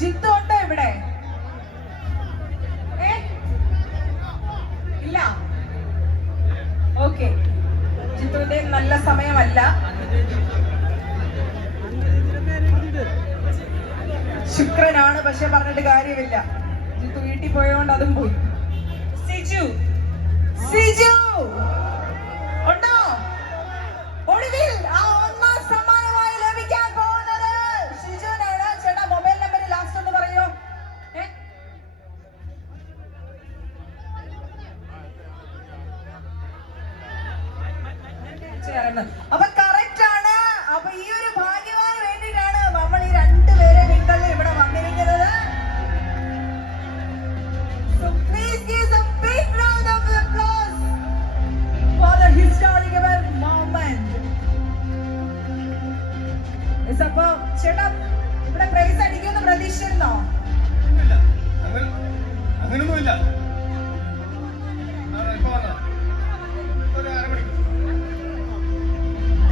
ജിത്തു ഉണ്ടോ ഇവിടെ? ഇല്ല. ഓക്കെ, ജിത്തുവിന്റെ നല്ല സമയമല്ല. ശുക്രനാണ്, പക്ഷെ പറഞ്ഞിട്ട് കാര്യമില്ല. ജിത്തു വീട്ടിൽ പോയോണ്ട് അതും പോയി. സിജു സിജു ഉണ്ടോ? ഒടുവിൽ ആ ഒന്നാം സമ്മാനമായി ലഭിക്കാൻ പോകുന്നത് ഷിജുവിനാണ്. ചേട്ടാ മൊബൈൽ നമ്പർ ലാസ്റ്റ് ഒന്ന് പറയോ? അപ്പൊ കറക്റ്റ് ആണ്. അപ്പൊ ഈ ഒരു ഭാഗ്യവാന് വേണ്ടിയിട്ടാണ് നമ്മൾ ഈ രണ്ടുപേരെ വീട്ടിൽ ഇവിടെ വന്നിരിക്കുന്നത്. So please give a big round of applause for the historical moment. അപ്പൊ ചേട്ടാ ഇവിടെ പ്രൈസ് അടിക്കുമെന്ന് പ്രതീക്ഷിച്ചിരുന്നോ? അങ്ങനൊന്നുമില്ല.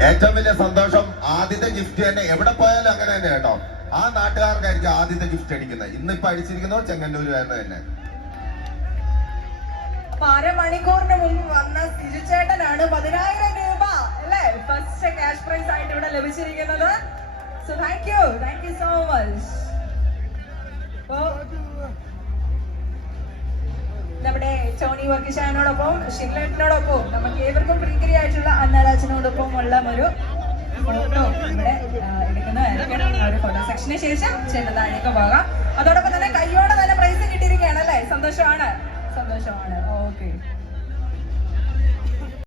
ഏറ്റവും വലിയ സന്തോഷം ആദ്യത്തെ ഗിഫ്റ്റ് തന്നെ എവിടെ പോയാലും അങ്ങനെ തന്നെ കേട്ടോ. ആ നാട്ടുകാർക്കായിരിക്കും ആദ്യത്തെ ഗിഫ്റ്റ് അടിക്കുന്നത്. ഇന്നിപ്പോ അടിച്ചിരിക്കുന്നവർ ചെങ്ങന്നൂരുകാരന് തന്നെ. അരമണിക്കൂറിന് മുമ്പ് വന്ന സിജു ചേട്ടനാണ് 10,000 രൂപ അല്ലേ ഫസ്റ്റ് ക്യാഷ് പ്രൈസ് ആയിട്ട് ഇവിടെ ലഭിച്ചിരിക്കുന്നത്. So thank you so much. നമ്മുടെ ടോണി വർക്കിഷാനോടൊപ്പം ഷിഗ്ലറ്റിനോടൊപ്പം നമുക്ക് ഏവർക്കും പ്രിയകരിയായിട്ടുള്ള അന്നരാജനോടൊപ്പം ഉള്ള ഒരു ഫോട്ടോ ഇവിടെ എടുക്കുന്നതായിരിക്കും. ഒരു ഫോട്ടോ സെക്ഷന് ശേഷം ചെന്നതാഴേക്ക് പോകാം. അതോടൊപ്പം തന്നെ കയ്യോടെ തന്നെ പ്രൈസ് കിട്ടിയിരിക്കുകയാണ് അല്ലേ? സന്തോഷമാണ്. ഓക്കെ.